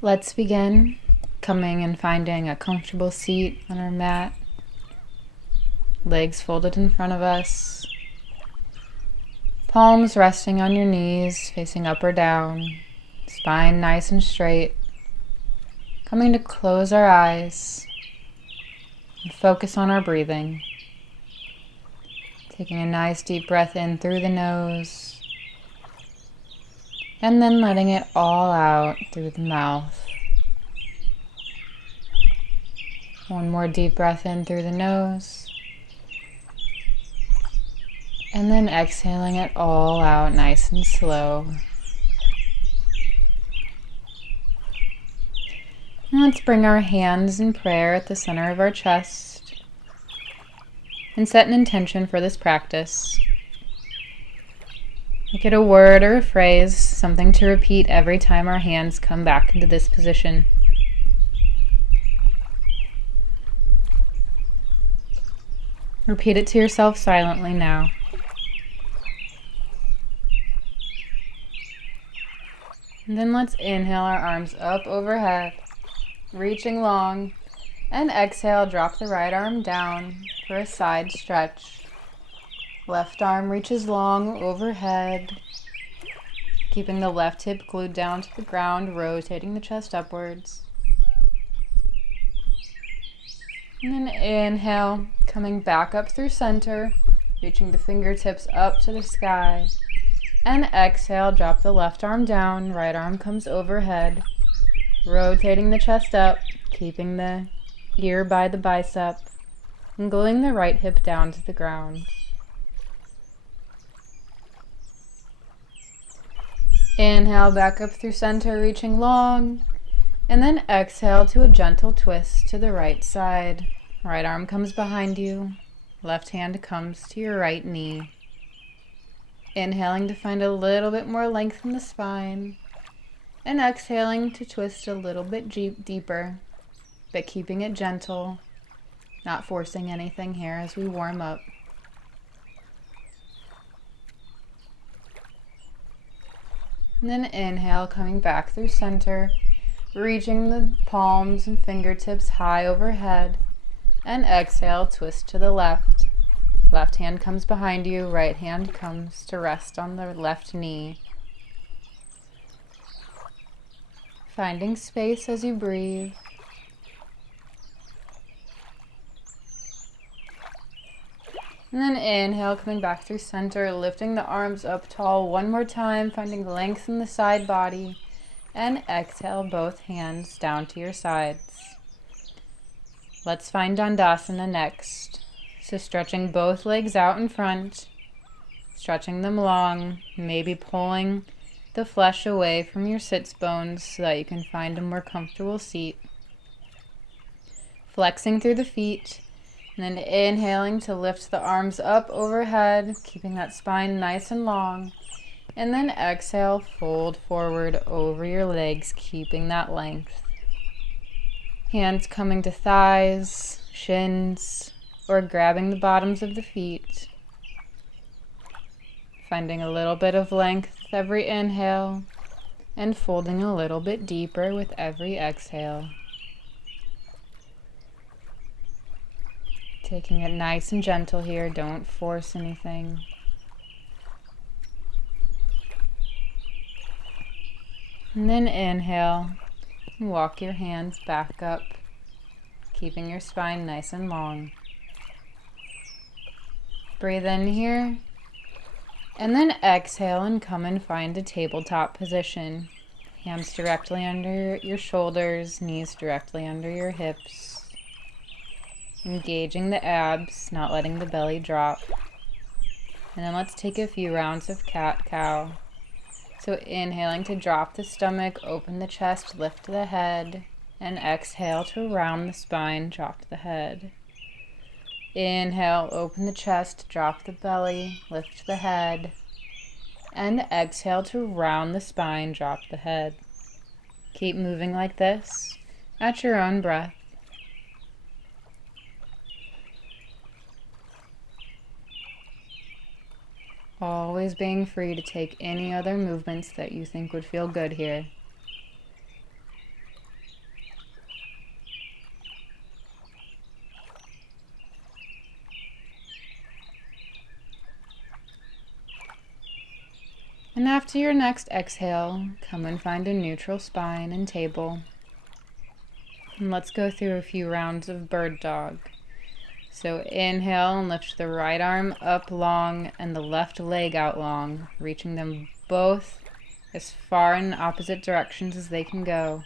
Let's begin coming and finding a comfortable seat on our mat. Legs folded in front of us. Palms resting on your knees, facing up or down. Spine nice and straight. Coming to close our eyes and focus on our breathing. Taking a nice deep breath in through the nose. And then letting it all out through the mouth. One more deep breath in through the nose. And then exhaling it all out nice and slow. And let's bring our hands in prayer at the center of our chest and set an intention for this practice. Make it a word or a phrase, something to repeat every time our hands come back into this position. Repeat it to yourself silently now. And then let's inhale our arms up overhead, reaching long, and exhale, drop the right arm down for a side stretch. Left arm reaches long overhead, keeping the left hip glued down to the ground, rotating the chest upwards. And then inhale, coming back up through center, reaching the fingertips up to the sky. And exhale, drop the left arm down, right arm comes overhead, rotating the chest up, keeping the ear by the bicep, and gluing the right hip down to the ground. Inhale, back up through center, reaching long, and then exhale to a gentle twist to the right side. Right arm comes behind you, left hand comes to your right knee. Inhaling to find a little bit more length in the spine, and exhaling to twist a little bit deeper, but keeping it gentle, not forcing anything here as we warm up. And then inhale, coming back through center, reaching the palms and fingertips high overhead, and exhale, twist to the left. Left hand comes behind you, right hand comes to rest on the left knee. Finding space as you breathe. And then inhale, coming back through center, lifting the arms up tall one more time, finding length in the side body. And exhale, both hands down to your sides. Let's find Dandasana next. So stretching both legs out in front, stretching them long, maybe pulling the flesh away from your sits bones so that you can find a more comfortable seat. Flexing through the feet, and then inhaling to lift the arms up overhead, keeping that spine nice and long. And then exhale, fold forward over your legs, keeping that length. Hands coming to thighs, shins, or grabbing the bottoms of the feet. Finding a little bit of length with every inhale and folding a little bit deeper with every exhale. Taking it nice and gentle here, don't force anything. And then inhale, and walk your hands back up, keeping your spine nice and long. Breathe in here, and then exhale and come and find a tabletop position. Hands directly under your shoulders, knees directly under your hips. Engaging the abs, not letting the belly drop. And then let's take a few rounds of cat-cow. So inhaling to drop the stomach, open the chest, lift the head, and exhale to round the spine, drop the head. Inhale, open the chest, drop the belly, lift the head, and exhale to round the spine, drop the head. Keep moving like this at your own breath. Always being free to take any other movements that you think would feel good here. And after your next exhale, come and find a neutral spine and table. And let's go through a few rounds of bird dog. So inhale and lift the right arm up long and the left leg out long, reaching them both as far in opposite directions as they can go.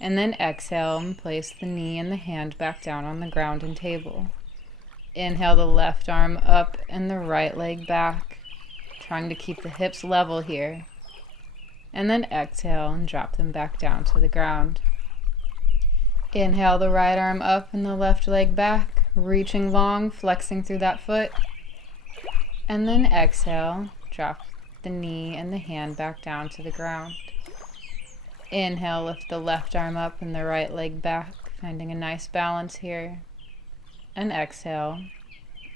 And then exhale and place the knee and the hand back down on the ground and table. Inhale the left arm up and the right leg back, trying to keep the hips level here. And then exhale and drop them back down to the ground. Inhale the right arm up and the left leg back, reaching long, flexing through that foot. And then exhale, drop the knee and the hand back down to the ground. Inhale, lift the left arm up and the right leg back, finding a nice balance here. And exhale,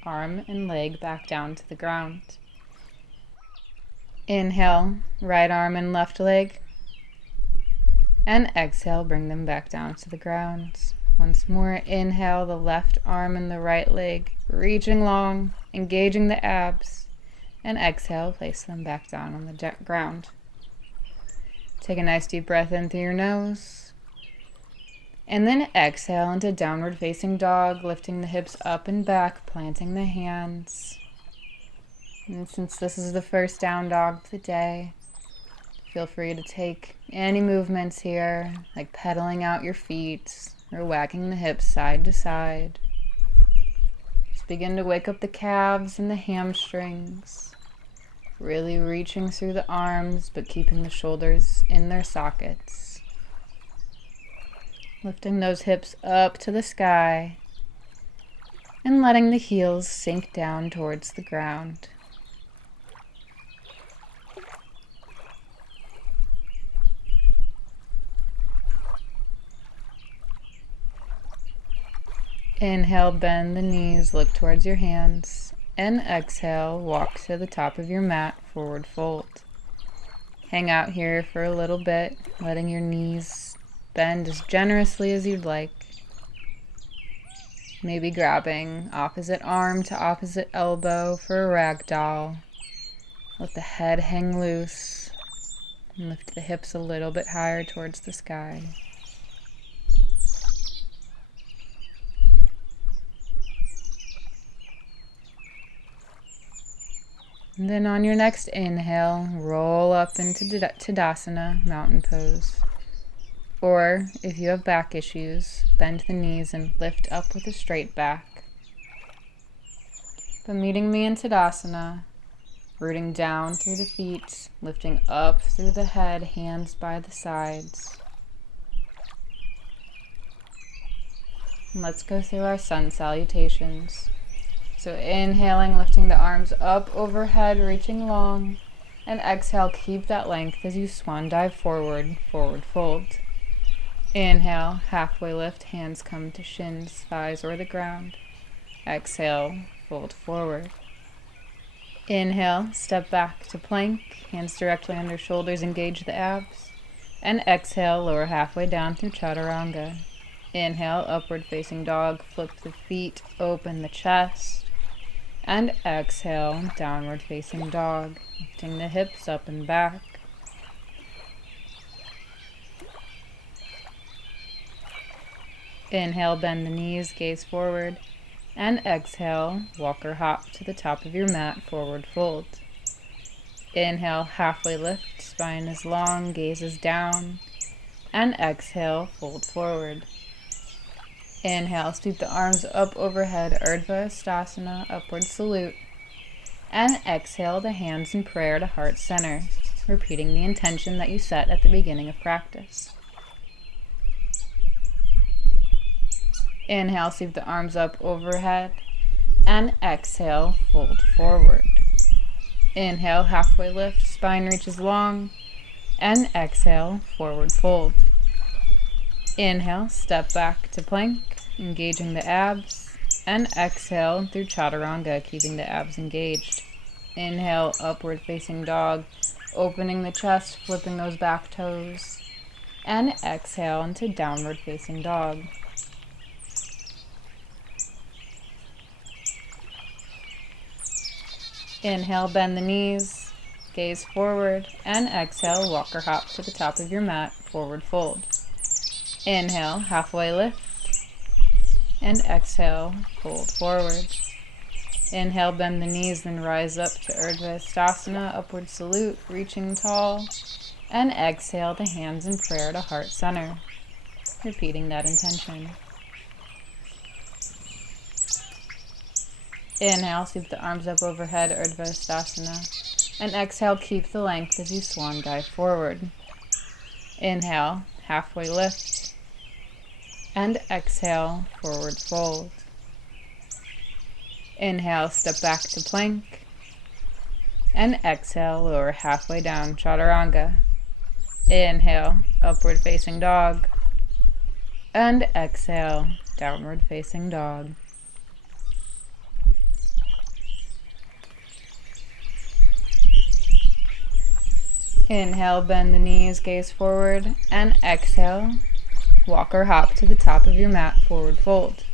arm and leg back down to the ground. Inhale, right arm and left leg. And exhale, bring them back down to the ground. Once more, inhale the left arm and the right leg, reaching long, engaging the abs. And exhale, place them back down on the ground. Take a nice deep breath in through your nose. And then exhale into downward facing dog, lifting the hips up and back, planting the hands. And since this is the first down dog of the day, feel free to take any movements here, like pedaling out your feet or wagging the hips side to side. Just begin to wake up the calves and the hamstrings, really reaching through the arms but keeping the shoulders in their sockets. Lifting those hips up to the sky and letting the heels sink down towards the ground. Inhale, bend the knees, look towards your hands, and exhale, walk to the top of your mat, forward fold. Hang out here for a little bit, letting your knees bend as generously as you'd like. Maybe grabbing opposite arm to opposite elbow for a ragdoll. Let the head hang loose, and lift the hips a little bit higher towards the sky. And then on your next inhale, roll up into Tadasana, mountain pose. Or, if you have back issues, bend the knees and lift up with a straight back. But meeting me in Tadasana, rooting down through the feet, lifting up through the head, hands by the sides. And let's go through our sun salutations. So inhaling, lifting the arms up overhead, reaching long. And exhale, keep that length as you swan dive forward, forward fold. Inhale, halfway lift, hands come to shins, thighs, or the ground. Exhale, fold forward. Inhale, step back to plank, hands directly under shoulders, engage the abs. And exhale, lower halfway down through chaturanga. Inhale, upward facing dog, flip the feet, open the chest. And exhale, downward facing dog, lifting the hips up and back. Inhale, bend the knees, gaze forward. And exhale, walk or hop to the top of your mat, forward fold. Inhale, halfway lift, spine is long, gaze is down. And exhale, fold forward. Inhale, sweep the arms up overhead, Urdhva Hastasana, upward salute. And exhale the hands in prayer to heart center, repeating the intention that you set at the beginning of practice. Inhale, sweep the arms up overhead. And exhale, fold forward. Inhale, halfway lift, spine reaches long. And exhale, forward fold. Inhale, step back to plank, engaging the abs. And exhale through chaturanga, keeping the abs engaged. Inhale, upward facing dog, opening the chest, flipping those back toes. And exhale into downward facing dog. Inhale, bend the knees. gaze forward, and exhale, walk or hop to the top of your mat, forward fold. Inhale, halfway lift, and exhale, fold forward. Inhale, bend the knees, then rise up to Urdhva upward salute, reaching tall, and exhale the hands in prayer to heart center, repeating that intention. Inhale, sweep the arms up overhead, Urdhva and exhale, keep the length as you swan dive forward. Inhale, halfway lift, and exhale, forward fold. Inhale, step back to plank, and exhale, lower halfway down, chaturanga. Inhale, upward facing dog, and exhale, downward facing dog. Inhale, bend the knees, gaze forward, and exhale, walk or hop to the top of your mat, forward fold.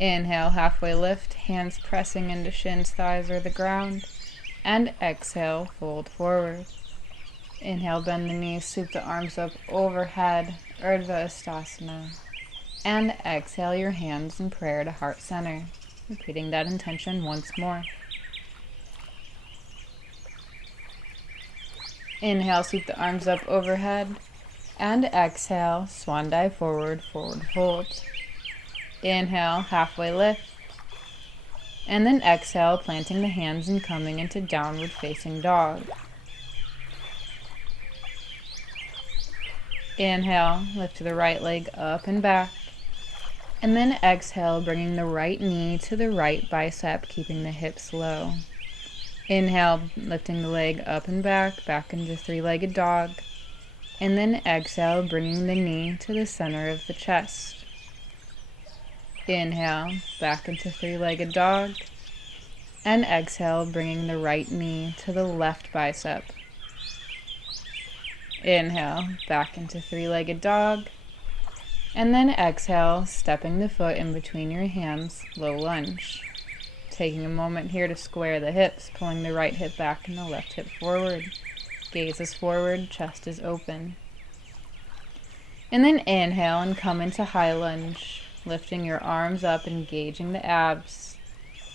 Inhale, halfway lift, hands pressing into shins, thighs, or the ground, and exhale, fold forward. Inhale, bend the knees, sweep the arms up overhead, Urdhva, and exhale your hands in prayer to heart center, repeating that intention once more. Inhale, sweep the arms up overhead, and exhale, swan dive forward, forward fold. Inhale, halfway lift, and then exhale, planting the hands and coming into downward facing dog. Inhale, lift the right leg up and back, and then exhale, bringing the right knee to the right bicep, keeping the hips low. Inhale, lifting the leg up and back into three-legged dog, and then exhale, bringing the knee to the center of the chest. Inhale, back into three-legged dog, and exhale, bringing the right knee to the left bicep. Inhale, back into three-legged dog, and then exhale, stepping the foot in between your hands, low lunge. Taking a moment here to square the hips, pulling the right hip back and the left hip forward. Gaze is forward, chest is open. And then inhale and come into high lunge, lifting your arms up, engaging the abs,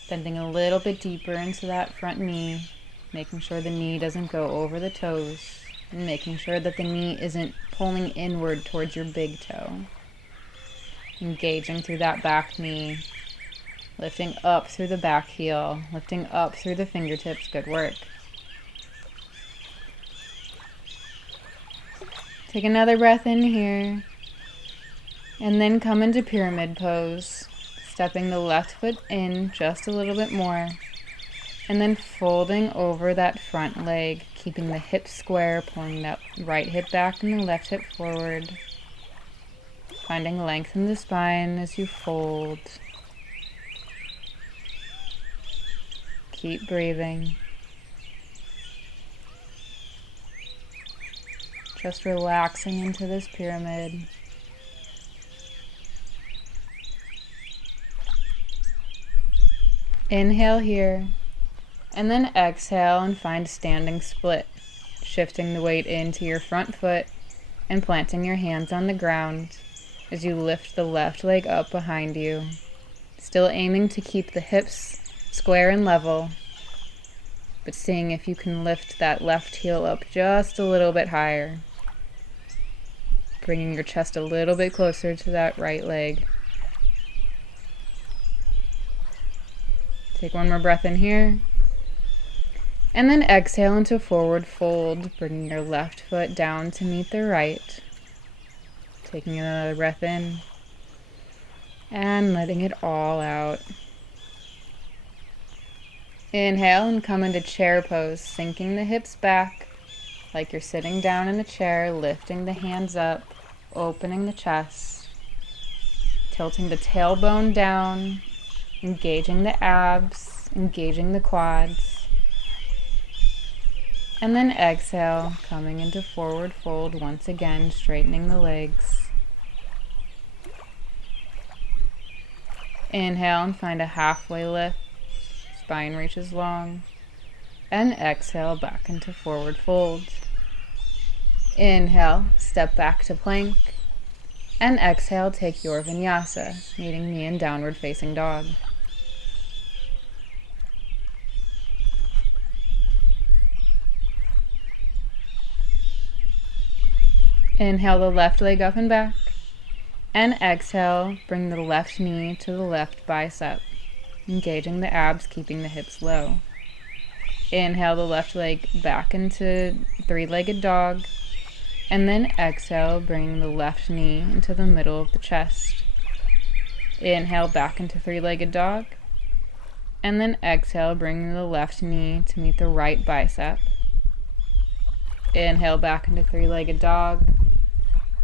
bending a little bit deeper into that front knee, making sure the knee doesn't go over the toes, and making sure that the knee isn't pulling inward towards your big toe. Engaging through that back knee, lifting up through the back heel, lifting up through the fingertips. Good work. Take another breath in here, and then come into pyramid pose, stepping the left foot in just a little bit more, and then folding over that front leg, keeping the hips square, pulling that right hip back and the left hip forward, finding length in the spine as you fold. Keep breathing. Just relaxing into this pyramid. Inhale here, and then exhale and find standing split, shifting the weight into your front foot and planting your hands on the ground as you lift the left leg up behind you, still aiming to keep the hips square and level, but seeing if you can lift that left heel up just a little bit higher, bringing your chest a little bit closer to that right leg. Take one more breath in here, and then exhale into forward fold, bringing your left foot down to meet the right. Taking another breath in, and letting it all out. Inhale and come into chair pose, sinking the hips back like you're sitting down in a chair, lifting the hands up, opening the chest, tilting the tailbone down, engaging the abs, engaging the quads. And then exhale, coming into forward fold once again, straightening the legs. Inhale and find a halfway lift. Spine reaches long. And exhale back into forward fold. Inhale, step back to plank. And exhale, take your vinyasa, meeting me in downward facing dog. Inhale the left leg up and back. And exhale, bring the left knee to the left bicep, engaging the abs, keeping the hips low. Inhale the left leg back into three-legged dog. And then exhale, bring the left knee into the middle of the chest. Inhale back into three-legged dog. And then exhale, bring the left knee to meet the right bicep. Inhale back into three-legged dog.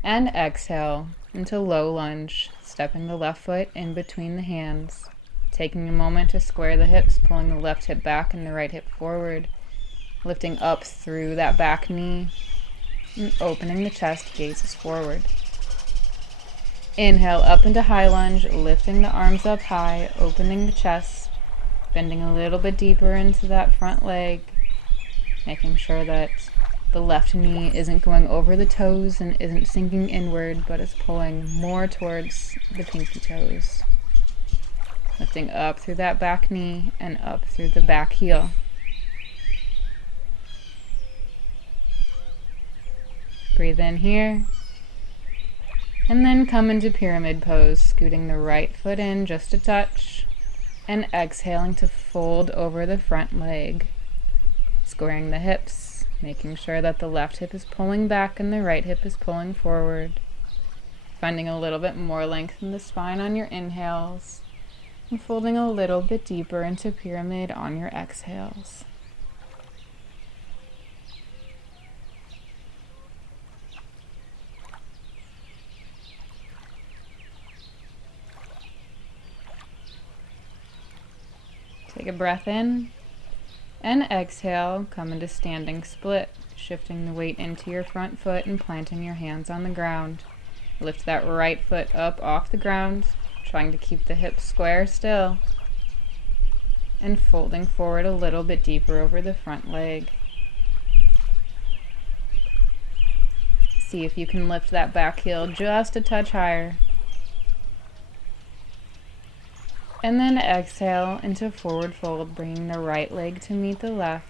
And exhale into low lunge, stepping the left foot in between the hands. Taking a moment to square the hips, pulling the left hip back and the right hip forward. Lifting up through that back knee. And opening the chest, gazes forward. Inhale up into high lunge, lifting the arms up high, opening the chest, bending a little bit deeper into that front leg, making sure that the left knee isn't going over the toes and isn't sinking inward, but is pulling more towards the pinky toes. Lifting up through that back knee and up through the back heel. Breathe in here. And then come into pyramid pose, scooting the right foot in just a touch. And exhaling to fold over the front leg. Squaring the hips, making sure that the left hip is pulling back and the right hip is pulling forward. Finding a little bit more length in the spine on your inhales. And folding a little bit deeper into pyramid on your exhales. Take a breath in, and exhale, come into standing split, shifting the weight into your front foot and planting your hands on the ground. Lift that right foot up off the ground, trying to keep the hips square still, and folding forward a little bit deeper over the front leg. See if you can lift that back heel just a touch higher. And then exhale into forward fold, bringing the right leg to meet the left.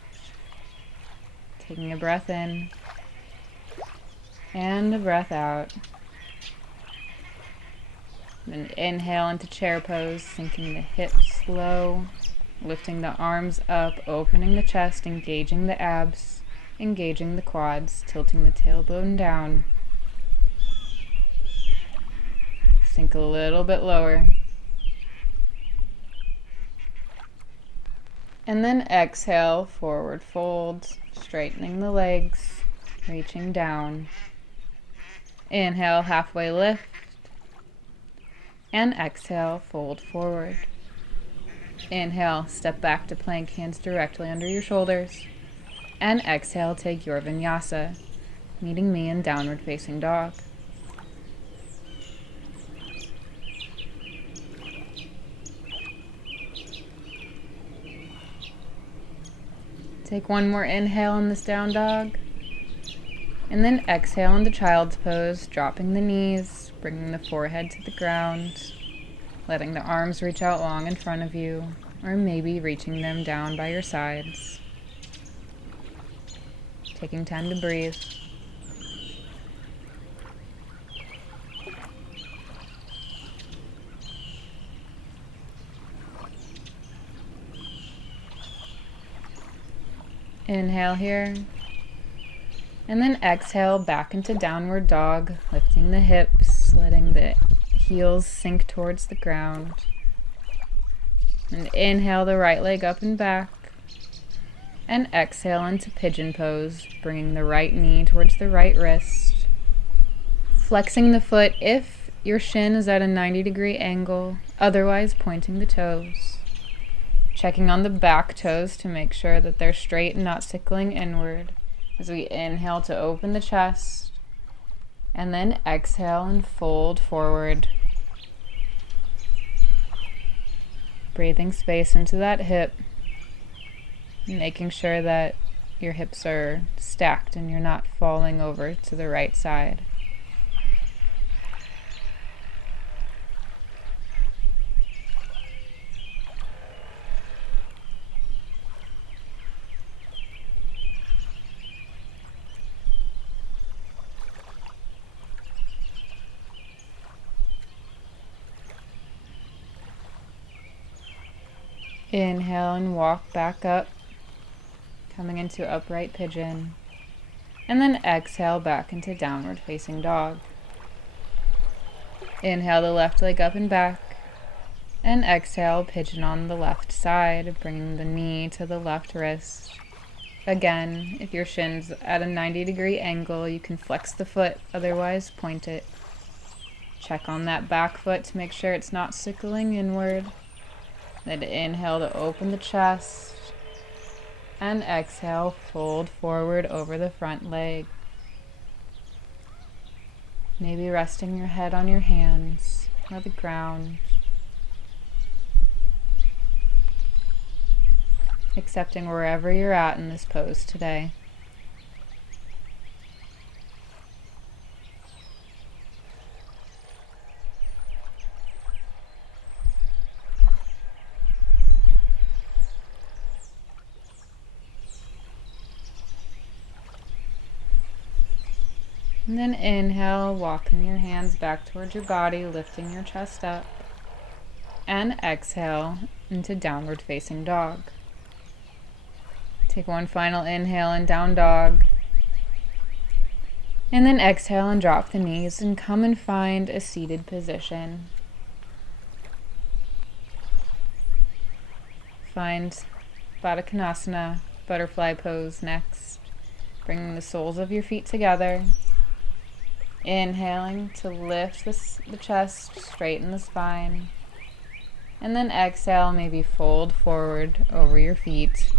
Taking a breath in and a breath out. Then inhale into chair pose, sinking the hips low, lifting the arms up, opening the chest, engaging the abs, engaging the quads, tilting the tailbone down. Sink a little bit lower. And then exhale, forward fold, straightening the legs, reaching down. Inhale, halfway lift. And exhale, fold forward. Inhale, step back to plank, hands directly under your shoulders. And exhale, take your vinyasa, meeting me in downward facing dog. Take one more inhale in this down dog. And then exhale into child's pose, dropping the knees, bringing the forehead to the ground, letting the arms reach out long in front of you, or maybe reaching them down by your sides. Taking time to breathe. Inhale here. And then exhale back into downward dog, lifting the hips, letting the heels sink towards the ground. And inhale the right leg up and back. And exhale into pigeon pose, bringing the right knee towards the right wrist. Flexing the foot if your shin is at a 90-degree angle, otherwise pointing the toes. Checking on the back toes to make sure that they're straight and not sickling inward as we inhale to open the chest, and then exhale and fold forward. Breathing space into that hip. making sure that your hips are stacked and you're not falling over to the right side. Inhale and walk back up, coming into upright pigeon. And then exhale back into downward facing dog. Inhale the left leg up and back. And exhale, pigeon on the left side, bringing the knee to the left wrist. Again, if your shin's at a 90-degree angle, you can flex the foot, otherwise point it. Check on that back foot to make sure it's not sickling inward. Then inhale to open the chest. And exhale, fold forward over the front leg. Maybe resting your head on your hands or the ground. Accepting wherever you're at in this pose today. And then inhale, walking your hands back towards your body, lifting your chest up. And exhale into downward facing dog. Take one final inhale in down dog. And then exhale and drop the knees and come and find a seated position. Find Baddha Konasana, butterfly pose next. Bringing the soles of your feet together. Inhaling to lift the chest, straighten the spine. And then exhale, maybe fold forward over your feet.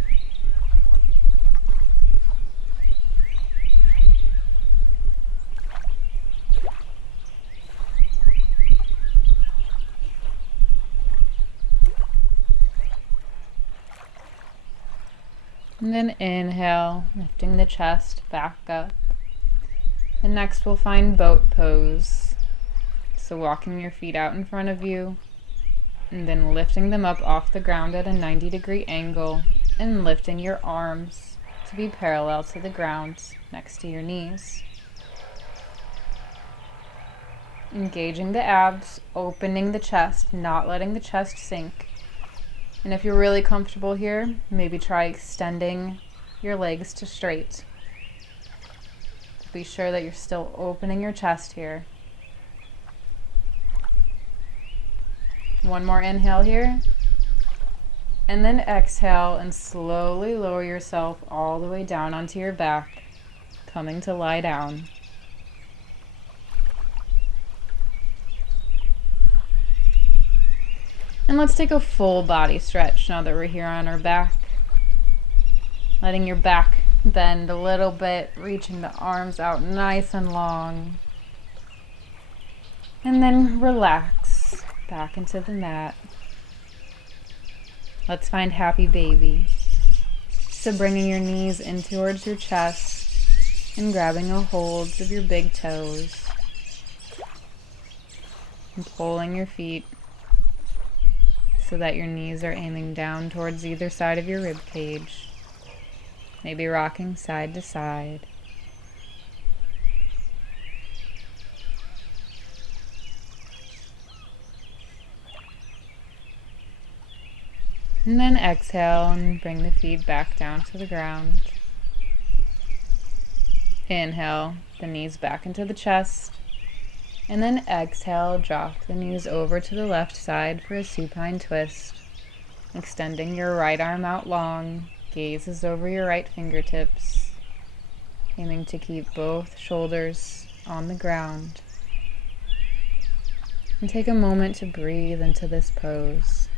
And then inhale, lifting the chest back up. And next we'll find boat pose. So walking your feet out in front of you and then lifting them up off the ground at a 90-degree angle and lifting your arms to be parallel to the ground next to your knees. Engaging the abs, opening the chest, not letting the chest sink. And if you're really comfortable here, maybe try extending your legs to straight. Be sure that you're still opening your chest here. One more inhale here. And then exhale and slowly lower yourself all the way down onto your back, coming to lie down. And let's take a full body stretch now that we're here on our back. Letting your back bend a little bit, reaching the arms out nice and long. And then relax back into the mat. Let's find happy baby. So bringing your knees in towards your chest and grabbing a hold of your big toes. And pulling your feet so that your knees are aiming down towards either side of your rib cage. Maybe rocking side to side. And then exhale and bring the feet back down to the ground. Inhale, the knees back into the chest. And then exhale, drop the knees over to the left side for a supine twist. Extending your right arm out long, gaze is over your right fingertips. Aiming to keep both shoulders on the ground. And take a moment to breathe into this pose.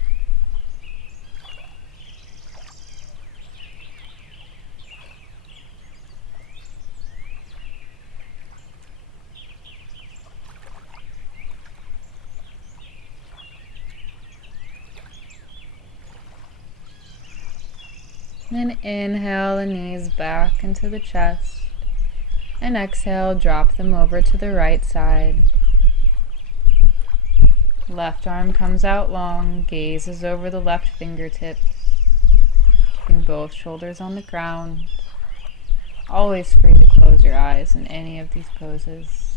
Then inhale the knees back into the chest. And exhale, drop them over to the right side. Left arm comes out long, gaze is over the left fingertips. Keeping both shoulders on the ground. Always free to close your eyes in any of these poses.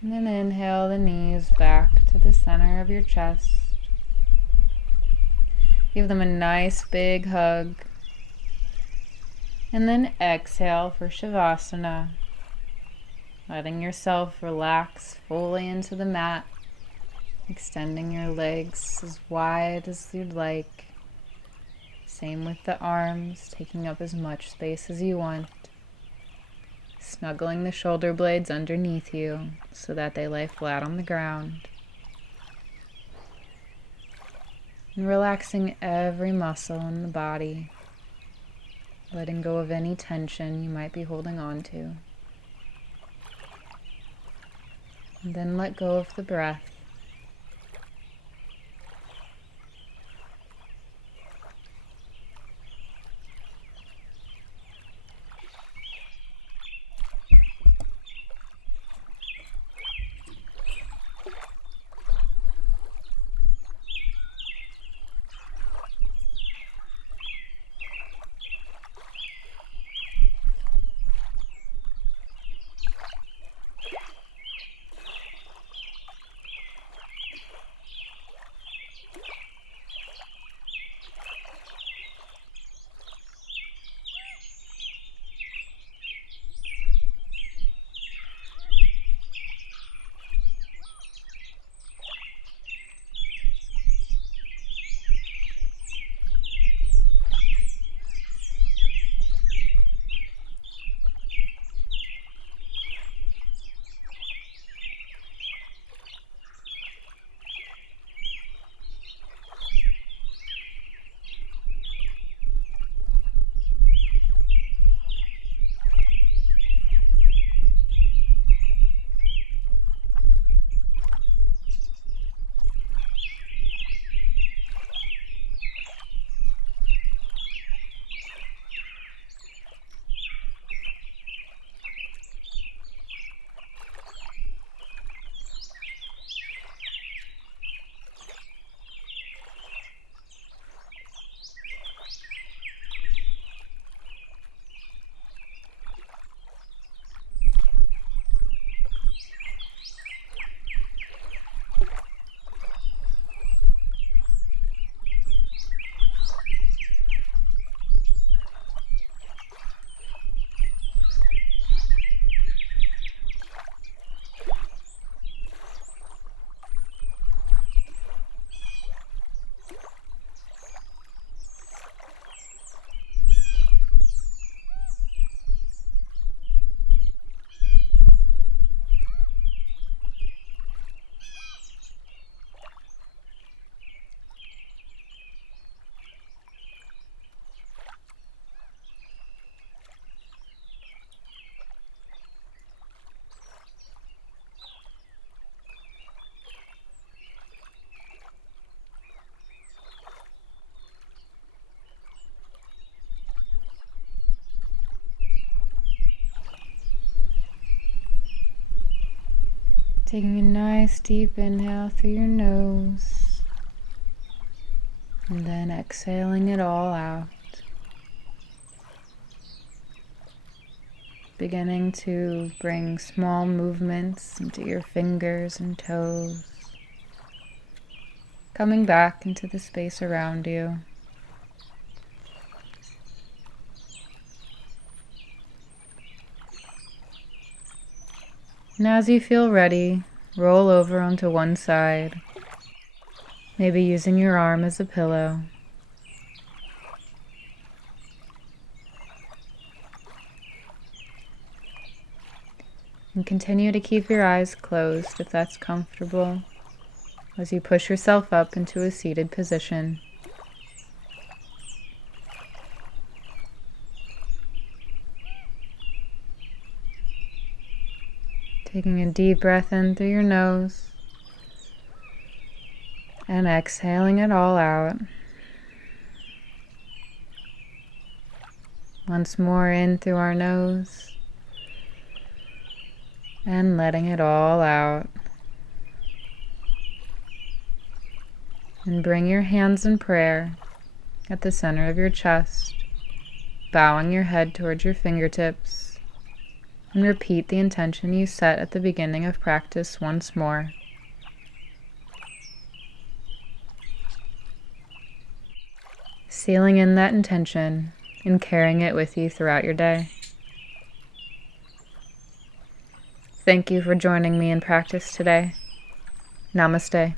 And then inhale the knees back to the center of your chest. Give them a nice big hug. And then exhale for Shavasana. Letting yourself relax fully into the mat. Extending your legs as wide as you'd like. Same with the arms, taking up as much space as you want. Snuggling the shoulder blades underneath you so that they lay flat on the ground. And relaxing every muscle in the body. Letting go of any tension you might be holding on to. And then let go of the breath. Taking a nice deep inhale through your nose. And then exhaling it all out. Beginning to bring small movements into your fingers and toes. Coming back into the space around you. And as you feel ready, roll over onto one side, maybe using your arm as a pillow. And continue to keep your eyes closed if that's comfortable, as you push yourself up into a seated position. Taking a deep breath in through your nose and exhaling it all out. Once more in through our nose and letting it all out. And bring your hands in prayer at the center of your chest, bowing your head towards your fingertips, and repeat the intention you set at the beginning of practice once more. Sealing in that intention and carrying it with you throughout your day. Thank you for joining me in practice today. Namaste.